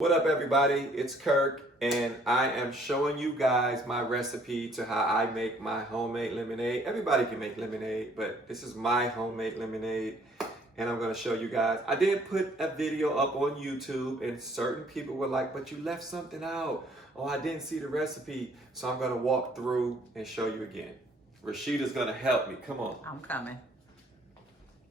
What up, everybody? It's Kirk, and I am showing you guys my recipe to how I make my homemade lemonade. Everybody can make lemonade, but this is my homemade lemonade, and I'm going to show you guys. I did put a video up on YouTube, and certain people were like, but you left something out. Oh, I didn't see the recipe, so I'm going to walk through and show you again. Rasheeda's going to help me. Come on. I'm coming.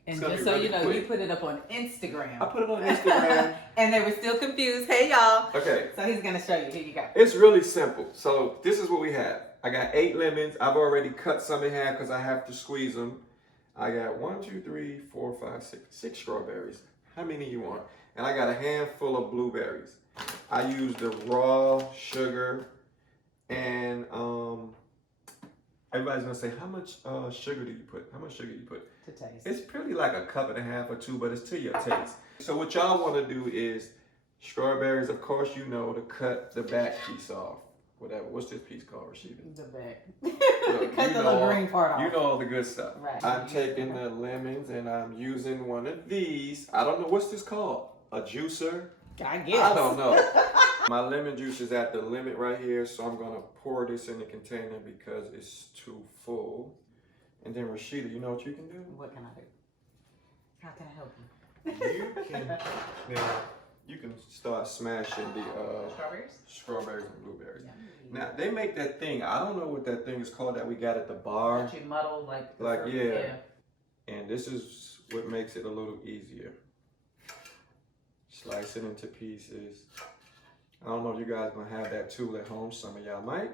And It's just so really you know, quick. you put it up on Instagram. I put it on Instagram. And they were still confused. Hey, y'all. Okay. So he's going to show you. Here you go. It's really simple. So this is what we have. I got 8 lemons. I've already cut some in half because I have to squeeze them. I got 6 strawberries. How many you want? And I got a handful of blueberries. I use the raw sugar, and everybody's gonna say, how much sugar do you put? How much sugar do you put? To taste. It's pretty like a cup and a half or 2, but it's to your taste. So what y'all want to do is strawberries, of course, you know, to cut the back piece off. Whatever. What's this piece called, Rasheeda? The back. Look, Cut the little green part off. You know all the good stuff. Right. I'm taking the lemons and I'm using one of these. I don't know, what's this called? A juicer? I guess. I don't know. My lemon juice is at the limit right here, so I'm going to pour this in the container because it's too full. And then Rasheeda, you know what you can do? What can I do? How can I help you? You can start smashing the strawberries and blueberries. Yeah. Now they make that thing. I don't know what that thing is called that we got at the bar. That you muddle like yeah. And this is what makes it a little easier. Slice it into pieces. I don't know if you guys gonna have that tool at home. Some of y'all might.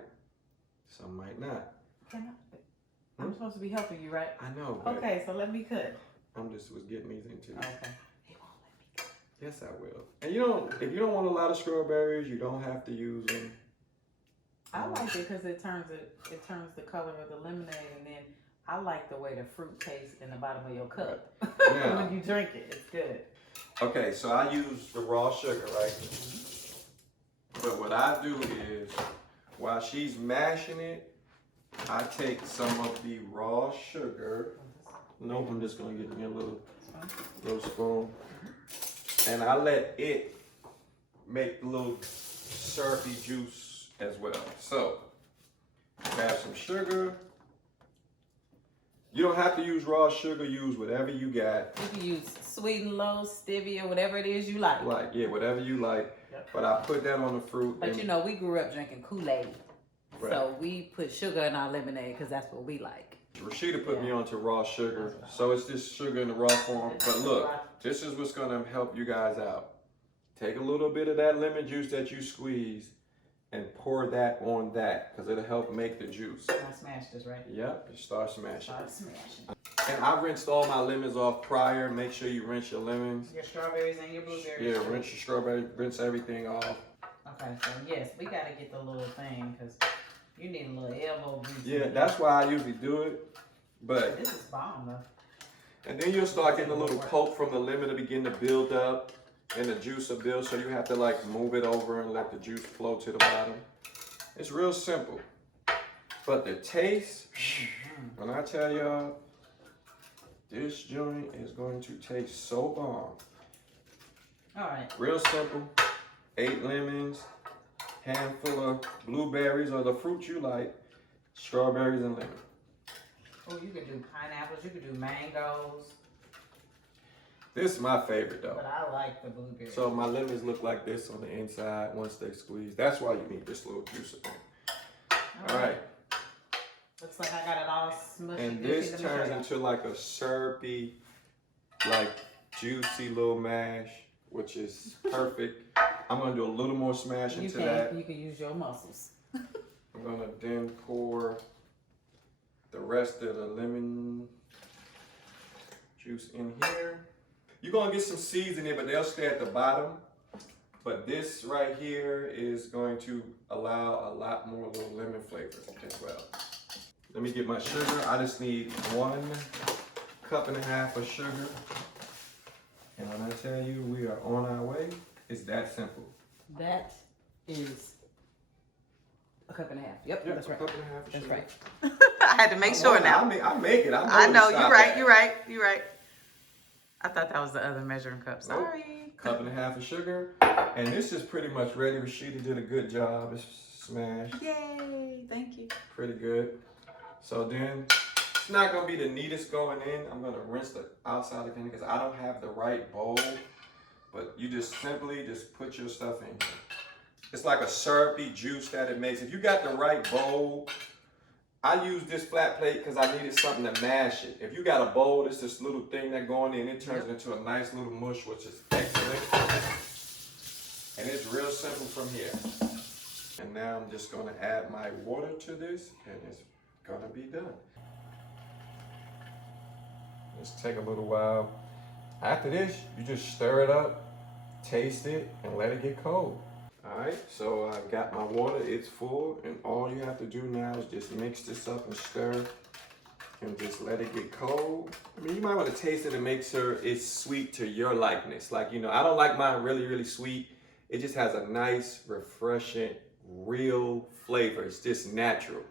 Some might not. I'm supposed to be helping you, right? I know. But okay, so let me cut. I'm just was getting these into. Okay. He won't let me cut. Yes, I will. And if you don't want a lot of strawberries, you don't have to use them. I like it because it turns the color of the lemonade, and then I like the way the fruit tastes in the bottom of your cup. Yeah. When you drink it, it's good. Okay, so I use the raw sugar, right? But what I do is, while she's mashing it, I take some of the raw sugar. Nope, I'm just gonna get me a little spoon. And I let it make a little syrupy juice as well. So, grab some sugar. You don't have to use raw sugar, use whatever you got. You can use sweet and low, stevia, whatever it is you like. Like, yeah, whatever you like. Yep. But I put that on the fruit. But you know, we grew up drinking Kool-Aid. Right. So we put sugar in our lemonade because that's what we like. Rasheeda put me onto raw sugar. So it's just sugar in the raw form. But look, this is what's gonna help you guys out. Take a little bit of that lemon juice that you squeeze and pour that on that because it'll help make the juice. I smash this, right? Yep, just start smashing. Start smashing. And I rinsed all my lemons off prior. Make sure you rinse your lemons. Your strawberries and your blueberries. Yeah, rinse your strawberries, rinse everything off. Okay, so yes, we gotta get the little thing because you need a little elbow grease. Yeah, that's why I usually do it. But this is bomb though. And then you'll start getting a little pulp from the lemon to begin to build up, and the juice will build. So you have to like move it over and let the juice flow to the bottom. It's real simple, but the taste, when I tell y'all, this joint is going to taste so bomb. All right. Real simple. 8 lemons, handful of blueberries or the fruit you like, strawberries and lemon. Oh, you could do pineapples, you could do mangoes. This is my favorite though. But I like the blueberries. So my lemons look like this on the inside once they squeeze. That's why you need this little juicer thing. All right. Looks like I got it all smushy. And this turns into like a syrupy, like juicy little mash, which is perfect. I'm gonna do a little more smash into that. You can use your muscles. I'm gonna then pour the rest of the lemon juice in here. You're gonna get some seeds in there, but they'll stay at the bottom. But this right here is going to allow a lot more little lemon flavor as well. Let me get my sugar. I just need 1.5 cups of sugar. And when I tell you we are on our way, it's that simple. That is 1.5 cups. Yep, that's right. 1.5 cups of sugar. That's right. I had to make sure now. I make it. I know, you're right. I thought that was the other measuring cup. Sorry. Nope. cup and a half of sugar. And this is pretty much ready. Rasheeda did a good job. It's smashed. Yay, thank you. Pretty good. So then, it's not gonna be the neatest going in. I'm gonna rinse the outside again because I don't have the right bowl. But you just simply just put your stuff in here. It's like a syrupy juice that it makes. If you got the right bowl, I use this flat plate because I needed something to mash it. If you got a bowl, it's this little thing that going in, it turns it into a nice little mush, which is excellent. And it's real simple from here. And now I'm just gonna add my water to this and it's gonna be done. Just take a little while. After this, you just stir it up, taste it, and let it get cold. All right, so I've got my water, it's full, and all you have to do now is just mix this up and stir and just let it get cold. I mean, you might want to taste it and make sure it's sweet to your likeness. Like, you know, I don't like mine really, really sweet. It just has a nice, refreshing, real flavor. It's just natural.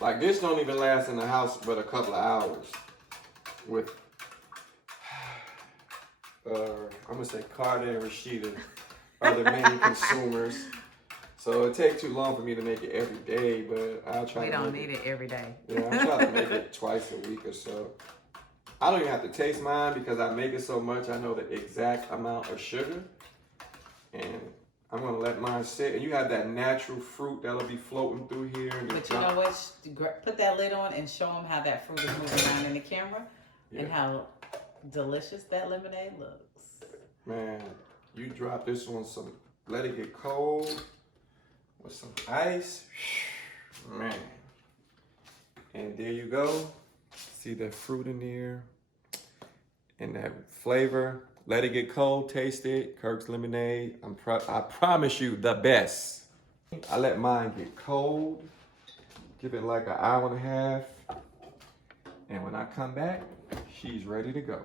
Like, this don't even last in the house but a couple of hours. With, I'm gonna say Carter and Rasheeda are the main consumers. So it takes too long for me to make it every day, but I'll try We to don't make need it every day. Yeah, I'm trying to make it twice a week or so. I don't even have to taste mine because I make it so much. I know the exact amount of sugar. And I'm gonna let mine sit. And you have that natural fruit that'll be floating through here. And But you know what? Put that lid on and show them how that fruit is moving around in the camera and how delicious that lemonade looks. Man, you drop this on some, let it get cold with some ice. Man. And there you go. See that fruit in there and that flavor. Let it get cold, taste it. Kirk's lemonade. I promise you the best. I let mine get cold. Give it like an hour and a half. And when I come back, she's ready to go.